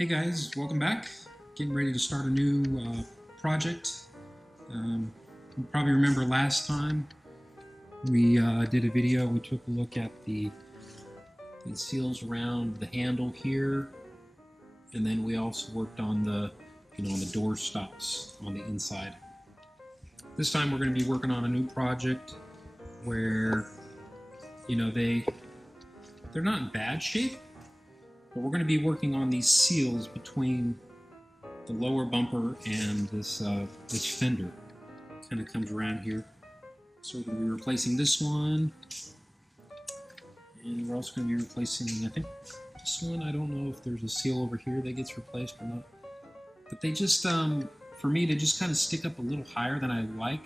Hey guys, welcome back. Getting ready to start a new project. You probably remember last time we did a video. We took a look at the seals around the handle here, and then we also worked on the on the door stops on the inside. This time we're going to be working on a new project where they're not in bad shape. But we're going to be working on these seals between the lower bumper and this fender. Kind of comes around here. So we're going to be replacing this one. And we're also going to be replacing, I think, this one. I don't know if there's a seal over here that gets replaced or not. But they just, for me, they just kind of stick up a little higher than I like.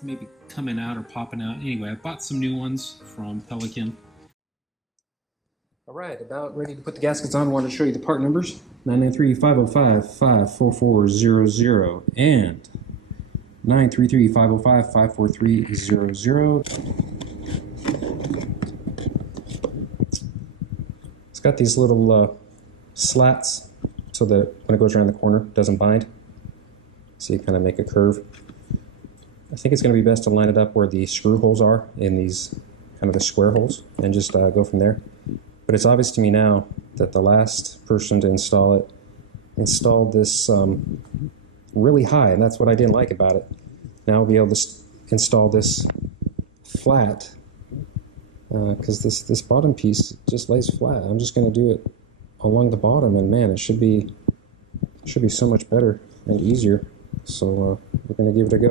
Maybe coming out or popping out. Anyway, I bought some new ones from Pelican. Alright, about ready to put the gaskets on. I wanted to show you the part numbers. 993-505-54400 and 933-505-54300. It's got these little slats so that when it goes around the corner it doesn't bind. So you kind of make a curve. I think it's going to be best to line it up where the screw holes are in these kind of the square holes and just go from there. But it's obvious to me now that the last person to install it installed this really high, and that's what I didn't like about it. Now I'll be able to install this flat because this bottom piece just lays flat. I'm just going to do it along the bottom, and man, it should be so much better and easier. So we're going to give it a go.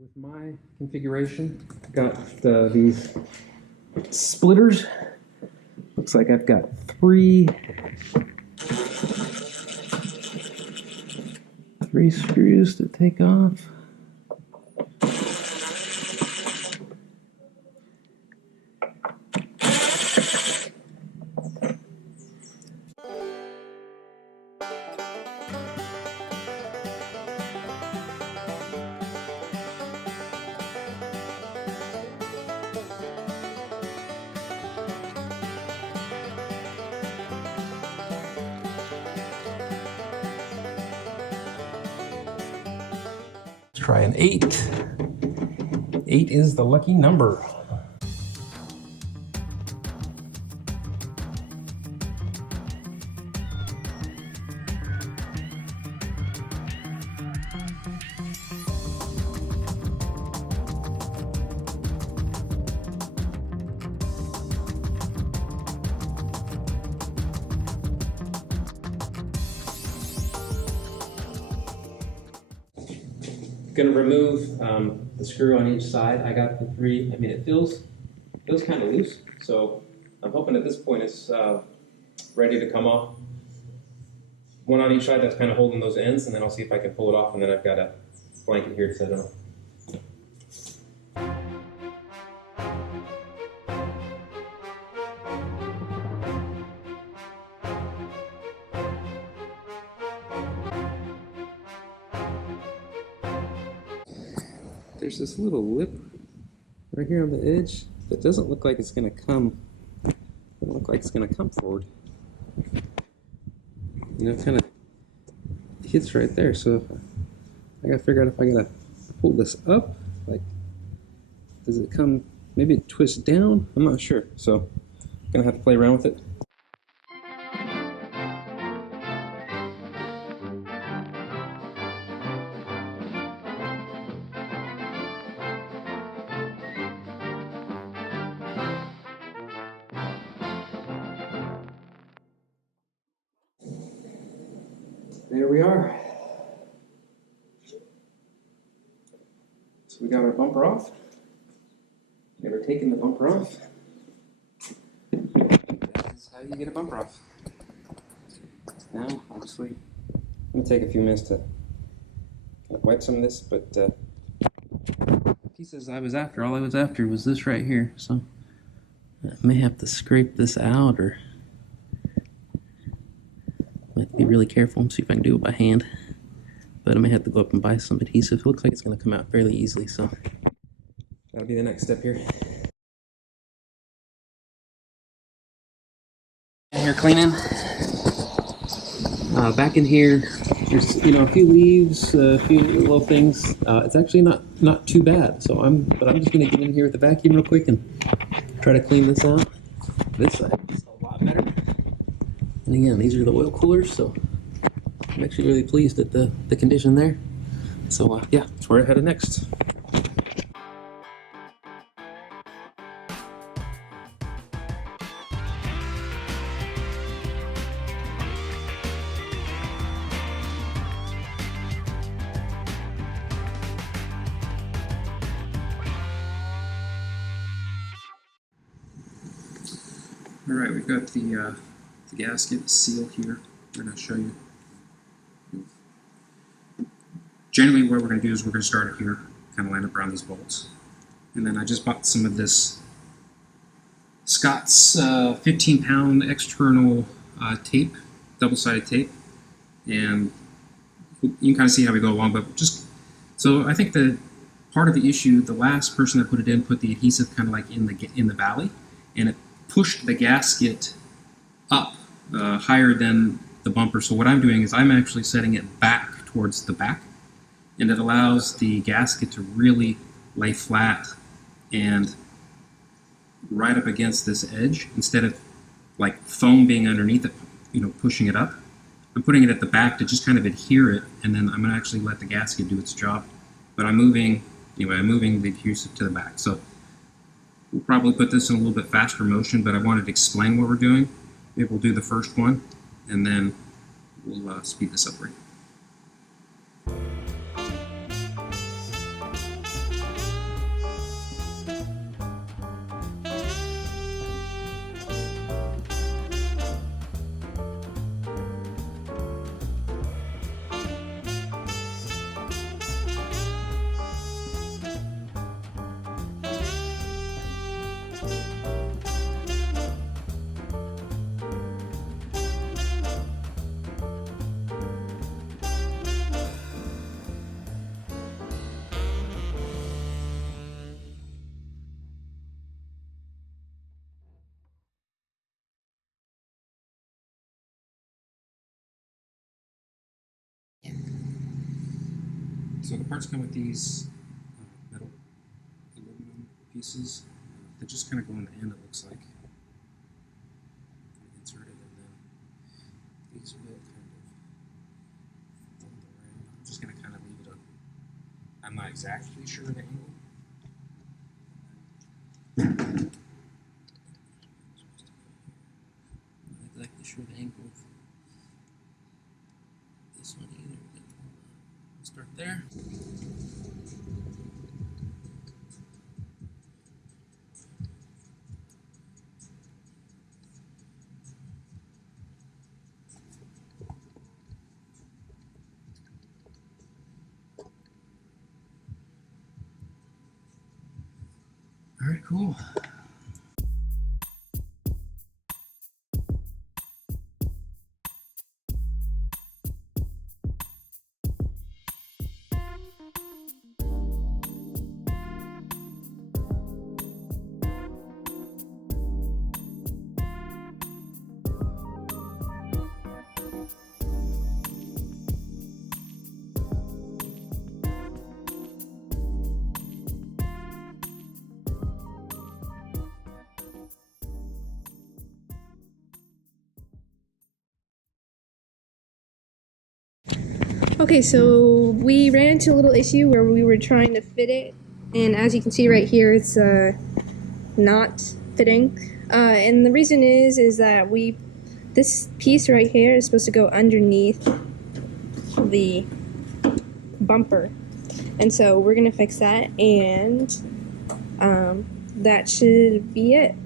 With my configuration, I've got these splitters. Looks like I've got three screws to take off. Try an 8. 8 is the lucky number. Going to remove the screw on each side. I got the 3. I mean, it feels kind of loose, so I'm hoping at this point it's ready to come off. One on each side that's kind of holding those ends, and then I'll see if I can pull it off, and then I've got a blanket here to set it on. There's this little lip right here on the edge that doesn't look like it's going to come. Doesn't look like it's going to come forward. It kind of hits right there. So I got to figure out if I got to pull this up. Like, does it come? Maybe it twists down. I'm not sure. So I'm gonna have to play around with it. There we are. So we got our bumper off. Never taken the bumper off. That's how you get a bumper off. Now, obviously, I'm going to take a few minutes to kind of wipe some of this, but keep pieces I was after. All I was after was this right here. So I may have to scrape this out, or I have to be really careful and see if I can do it by hand. But I may have to go up and buy some adhesive. It looks like it's going to come out fairly easily, so that'll be the next step here. And here cleaning. Back in here, there's a few leaves, a few little things. It's actually not too bad. So I'm just going to get in here with the vacuum real quick and try to clean this out. This side is a lot better. And again, these are the oil coolers, so I'm actually really pleased at the condition there. So yeah, that's where I headed next. All right, we've got the gasket seal here. I'm going to show you. Generally, what we're going to do is we're going to start it here, kind of line up around these bolts. And then I just bought some of this Scott's 15-pound external tape, double-sided tape. And you can kind of see how we go along, but so I think the part of the issue, the last person that put it in put the adhesive kind of like in the valley, and it pushed the gasket up higher than the bumper. So what I'm doing is I'm actually setting it back towards the back, and it allows the gasket to really lay flat and right up against this edge instead of like foam being underneath it, pushing it up. I'm putting it at the back to just kind of adhere it, and then I'm going to actually let the gasket do its job. But I'm moving the adhesive to the back. So we'll probably put this in a little bit faster motion, but I wanted to explain what we're doing. Maybe we'll do the first one, and then we'll speed this up right. So the parts come with these metal aluminum pieces that just kind of go in the end, it looks like. Insert it, and then these will kind of fold around. I'm just going to kind of leave it up. I'm not exactly sure the angle. I'm not exactly sure the angle of this one either. Start there. All right, cool. Okay, so we ran into a little issue where we were trying to fit it, and as you can see right here, it's not fitting. And the reason is that this piece right here is supposed to go underneath the bumper, and so we're gonna fix that, and that should be it.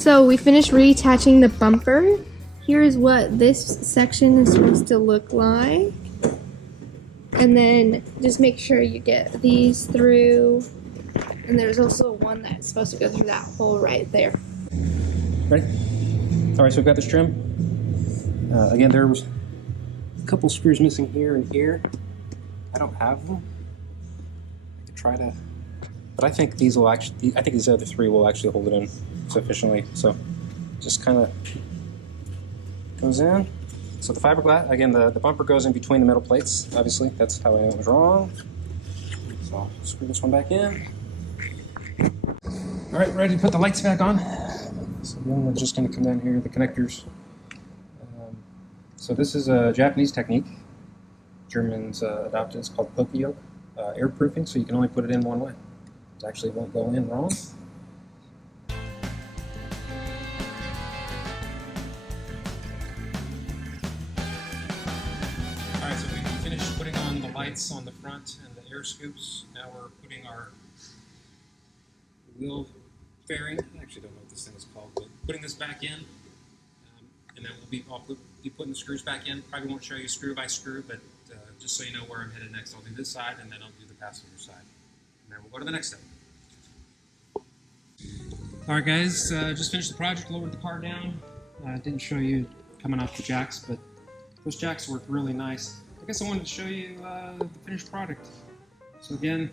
So we finished reattaching the bumper. Here's what this section is supposed to look like. And then just make sure you get these through. And there's also one that's supposed to go through that hole right there. Ready? All right, so we've got this trim. Again, there was a couple screws missing here and here. I don't have them. I could try to, but I think these will actually, I think these other three will actually hold it in sufficiently. So just kind of goes in. So the fiberglass, again, the bumper goes in between the metal plates, obviously. That's how I knew it was wrong. So I'll screw this one back in. All right, ready to put the lights back on. So then we're just going to come down here, the connectors. So this is a Japanese technique. Germans adopted. It's called poke yoke, air proofing, so you can only put it in one way. It actually won't go in wrong. Alright, so we finished putting on the lights on the front and the air scoops. Now we're putting our wheel fairing. I actually don't know what this thing is called, but putting this back in. And then I'll be putting the screws back in. Probably won't show you screw by screw, but just so you know where I'm headed next, I'll do this side and then I'll do the passenger side. And then we'll go to the next step. Alright guys, just finished the project, lowered the car down. Didn't show you coming off the jacks, but those jacks work really nice. I guess I wanted to show you the finished product. So again,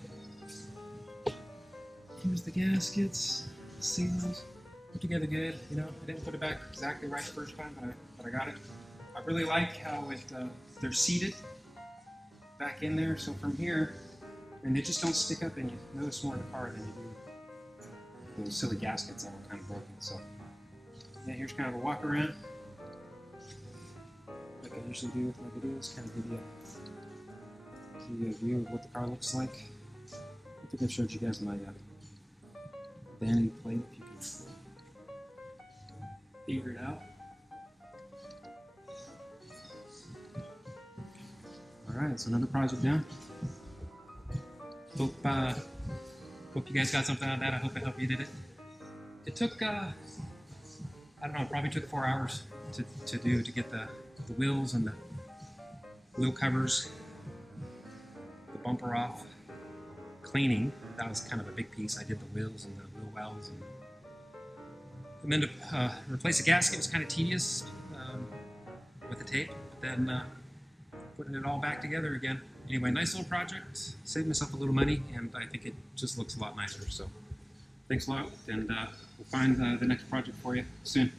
here's the gaskets, seals, put together good. You know, I didn't put it back exactly right the first time, but I got it. I really like how they're seated back in there. So from here, and they just don't stick up, and you notice more in the car than you do those silly gaskets that were kind of broken. So yeah, here's kind of a walk around, like I usually do with my videos, kind of give you a view of what the car looks like. I think I showed you guys my vanity plate, if you can figure it out. Alright, so another project down. Hope you guys got something out of that. I hope it helped you did it. It took, I don't know, it probably took 4 hours to get the wheels and the wheel covers, the bumper off, cleaning. That was kind of a big piece. I did the wheels and the wheel wells. And then to replace the gasket was kind of tedious with the tape. But then putting it all back together again. Anyway, nice little project. Saved myself a little money, and I think it just looks a lot nicer. So thanks a lot, and we'll find the next project for you soon.